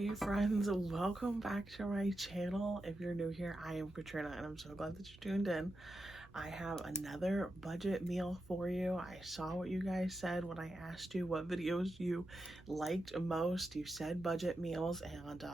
Hey friends, welcome back to my channel. If you're new here, I am Katrina and I'm so glad that you tuned in. I have another budget meal for you. I saw what you guys said when I asked you what videos you liked most. You said budget meals, and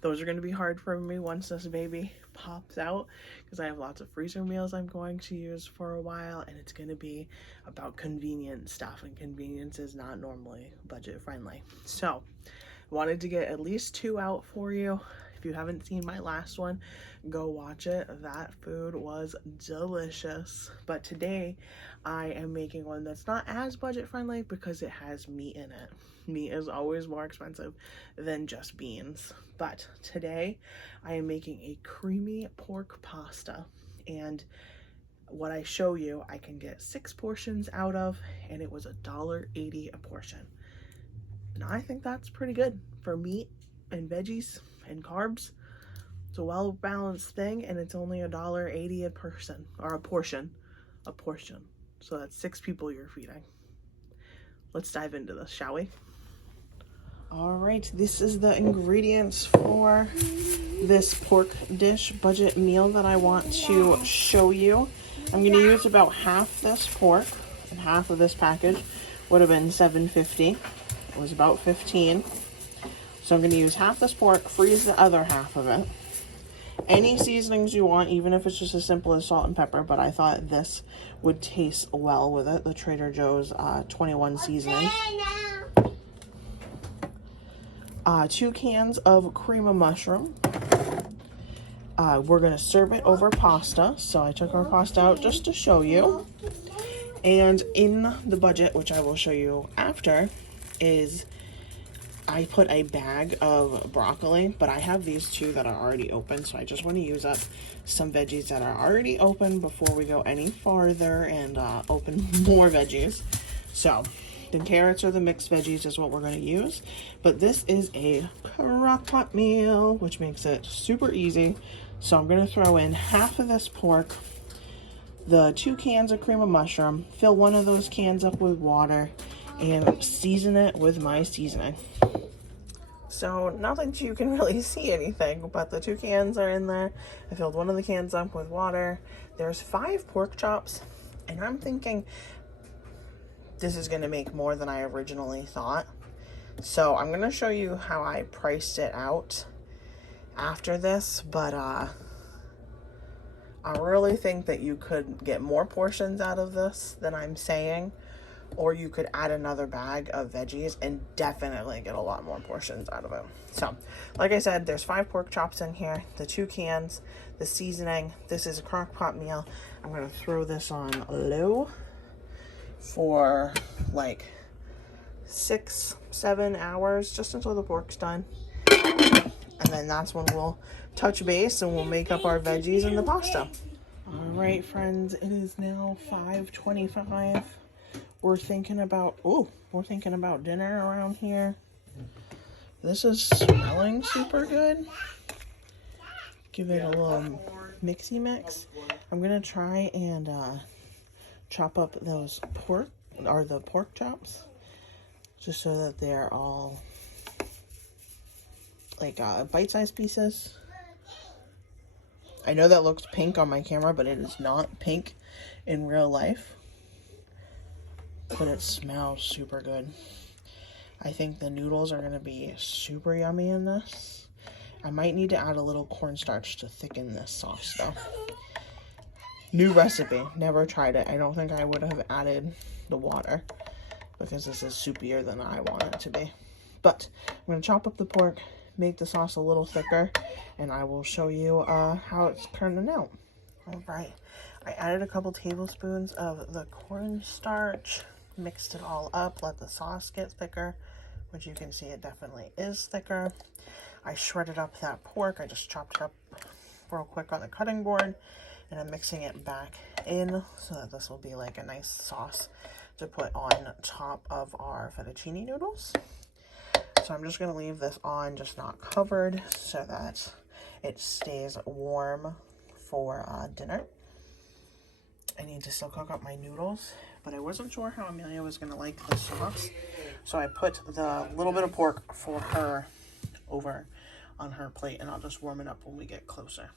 those are going to be hard for me once this baby pops out, because I have lots of freezer meals I'm going to use for a while, and it's going to be about convenient stuff, and convenience is not normally budget friendly. So wanted to get at least 2 out for you. If you haven't seen my last one, go watch it. That food was delicious. But today I am making one that's not as budget friendly because it has meat in it. Meat is always more expensive than just beans. But today I am making a creamy pork pasta, and what I show you I can get 6 portions out of, and it was $1.80 a portion. And I think that's pretty good for meat and veggies and carbs. It's a well-balanced thing, and it's only $1.80 a person, or a portion. So that's 6 people you're feeding. Let's dive into this, shall we? All right, this is the ingredients for this pork dish budget meal that I want to show you. I'm going to use about half this pork, and half of this package would have been $7.50. It was about 15. So I'm going to use half this pork, freeze the other half of it. Any seasonings you want, even if it's just as simple as salt and pepper, but I thought this would taste well with it. The Trader Joe's 21 seasoning. 2 cans of cream of mushroom. We're going to serve it over pasta. So I took our pasta out just to show you. And in the budget, which I will show you after, is I put a bag of broccoli, but I have these 2 that are already open, so I just want to use up some veggies that are already open before we go any farther and open more veggies. So the carrots or the mixed veggies is what we're going to use, but this is a crock pot meal, which makes it super easy. So I'm going to throw in half of this pork, the 2 cans of cream of mushroom, fill one of those cans up with water, and season it with my seasoning. So not that you can really see anything, but the 2 cans are in there. I filled one of the cans up with water. There's 5 pork chops, and I'm thinking this is going to make more than I originally thought. So I'm going to show you how I priced it out after this, but I really think that you could get more portions out of this than I'm saying, or you could add another bag of veggies and definitely get a lot more portions out of it. So, like I said, there's 5 pork chops in here, the 2 cans, the seasoning. This is a crock pot meal. I'm going to throw this on low for like 6-7 hours, just until the pork's done. And then that's when we'll touch base and we'll make up our veggies and the pasta. All right, friends, it is now 5:25. We're thinking about dinner around here. This is smelling super good. Give it a little mixy mix. I'm gonna try and chop up those pork chops, just so that they're all like bite-sized pieces. I know that looks pink on my camera, but it is not pink in real life. But it smells super good. I think the noodles are going to be super yummy in this. I might need to add a little cornstarch to thicken this sauce though. New recipe, never tried it. I don't think I would have added the water because this is soupier than I want it to be. But I'm going to chop up the pork, make the sauce a little thicker, and I will show you how it's turning out. All right, I added a couple tablespoons of the cornstarch, mixed it all up, let the sauce get thicker, which you can see it definitely is thicker. I shredded up that pork. I just chopped it up real quick on the cutting board, and I'm mixing it back in so that this will be like a nice sauce to put on top of our fettuccine noodles. So I'm just going to leave this on, just not covered, so that it stays warm for dinner. I need to still cook up my noodles, but I wasn't sure how Amelia was going to like the sauce, so I put the little bit of pork for her over on her plate, and I'll just warm it up when we get closer.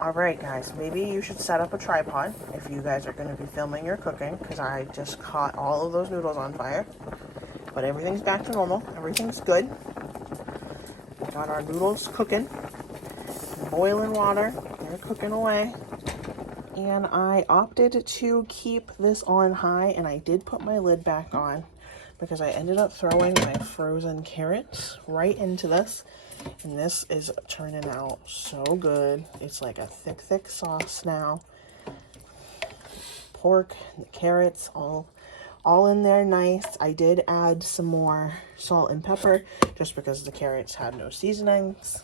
Alright guys, maybe you should set up a tripod if you guys are going to be filming your cooking, because I just caught all of those noodles on fire. But everything's back to normal. Everything's good. We got our noodles cooking. Boiling water. They're cooking away. And I opted to keep this on high, and I did put my lid back on because I ended up throwing my frozen carrots right into this. And this is turning out so good. It's like a thick sauce now. Pork, carrots, all in there nice. I did add some more salt and pepper just because the carrots had no seasonings.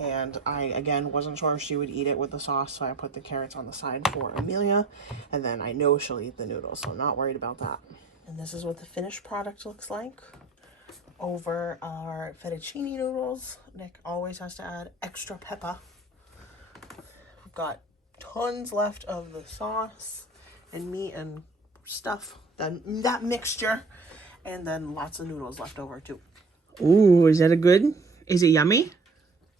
And I, again, wasn't sure if she would eat it with the sauce, so I put the carrots on the side for Amelia. And then I know she'll eat the noodles, so I'm not worried about that. And this is what the finished product looks like. Over our fettuccine noodles, Nick always has to add extra pepper. We've got tons left of the sauce and meat and stuff, that mixture, and then lots of noodles left over too. Ooh, is that a good? Is it yummy?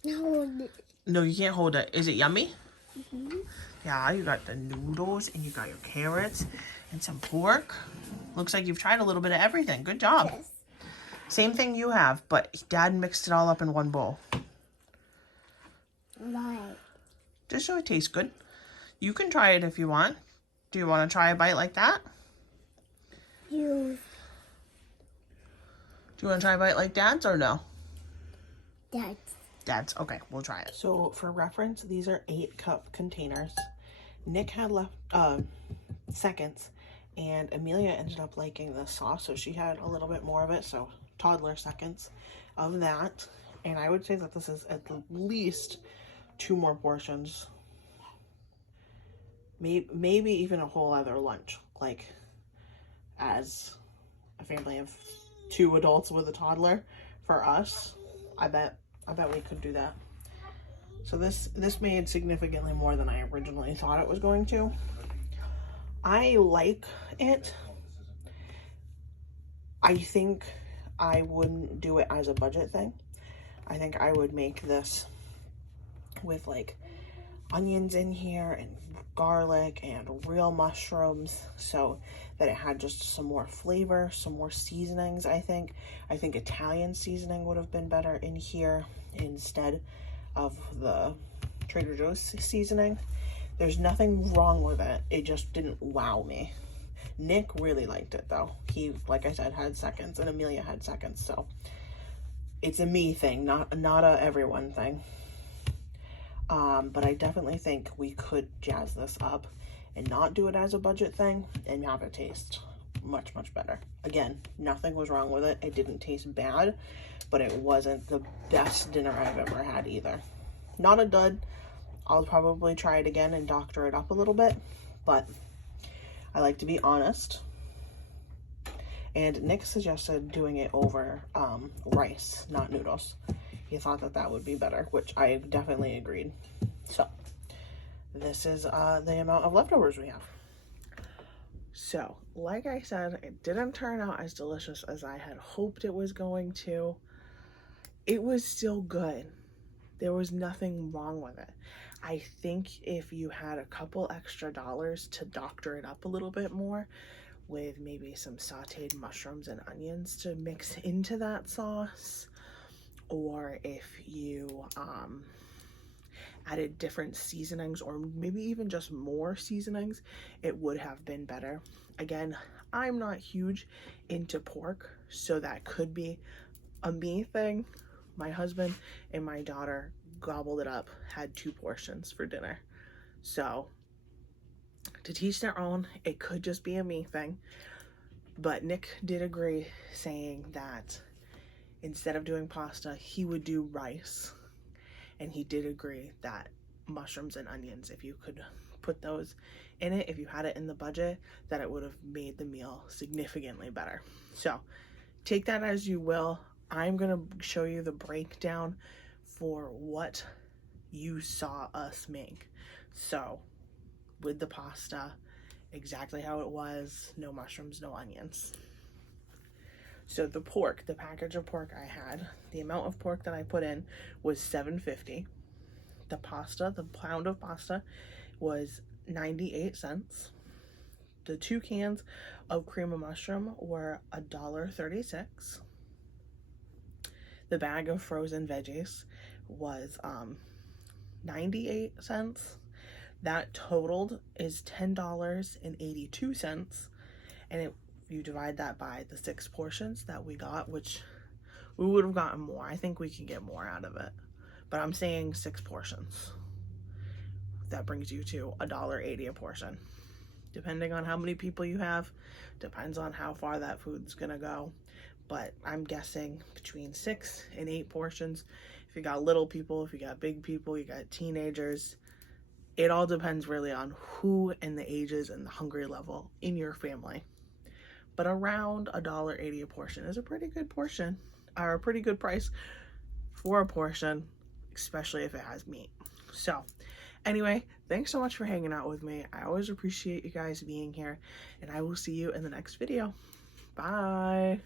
No, you can't hold it. Is it yummy? Mm-hmm. Yeah, you got the noodles and you got your carrots and some pork. Looks like you've tried a little bit of everything. Good job. Yes. Same thing you have, but Dad mixed it all up in one bowl. Right. Just so it tastes good. You can try it if you want. Do you want to try a bite like that? Do you want to try a bite like Dad's or no? Dad's. Okay, we'll try it. So for reference, these are 8-cup containers. Nick had left seconds, and Amelia ended up liking the sauce, so she had a little bit more of it, so toddler seconds of that. And I would say that this is at least 2 more portions, maybe even a whole other lunch, like as a family of 2 adults with a toddler. For us, I bet we could do that. So this made significantly more than I originally thought it was going to. I like it. I think I wouldn't do it as a budget thing. I think I would make this with like onions in here and garlic and real mushrooms, so that it had just some more flavor, some more seasonings. I think Italian seasoning would have been better in here instead of the Trader Joe's seasoning. There's nothing wrong with it. It just didn't wow me. Nick really liked it though. He, like I said, had seconds, and Amelia had seconds, so it's a me thing, not a everyone thing. But I definitely think we could jazz this up and not do it as a budget thing and have it taste much better. Again, nothing was wrong with it. It didn't taste bad, but it wasn't the best dinner I've ever had either. Not a dud. I'll probably try it again and doctor it up a little bit, but I like to be honest. And Nick suggested doing it over rice, not noodles. He thought that would be better, which I definitely agreed. So this is the amount of leftovers we have. So, like I said, it didn't turn out as delicious as I had hoped it was going to. It was still good. There was nothing wrong with it. I think if you had a couple extra dollars to doctor it up a little bit more with maybe some sauteed mushrooms and onions to mix into that sauce, or if you added different seasonings or maybe even just more seasonings, it would have been better. Again, I'm not huge into pork, so that could be a me thing. My husband and my daughter gobbled it up, had 2 portions for dinner. So to teach their own, it could just be a me thing. But Nick did agree, saying that instead of doing pasta, he would do rice. And he did agree that mushrooms and onions, if you could put those in it, if you had it in the budget, that it would have made the meal significantly better. So take that as you will. I'm going to show you the breakdown for what you saw us make. So with the pasta, exactly how it was, no mushrooms, no onions. So the pork, the package of pork I had, the amount of pork that I put in was $7.50. The pasta, the pound of pasta, was 98 cents. The 2 cans of cream of mushroom were $1.36. The bag of frozen veggies was 98 cents. That totaled is $10.82, and you divide that by the 6 portions that we got, which we would have gotten more. I think we can get more out of it, but I'm saying 6 portions. That brings you to $1.80 a portion. Depending on how many people you have, depends on how far that food's gonna go. But I'm guessing between 6 and 8 portions. If you got little people, if you got big people, you got teenagers, it all depends really on who and the ages and the hungry level in your family. But around $1.80 a portion is a pretty good portion, or a pretty good price for a portion, especially if it has meat. So anyway, thanks so much for hanging out with me. I always appreciate you guys being here, and I will see you in the next video. Bye.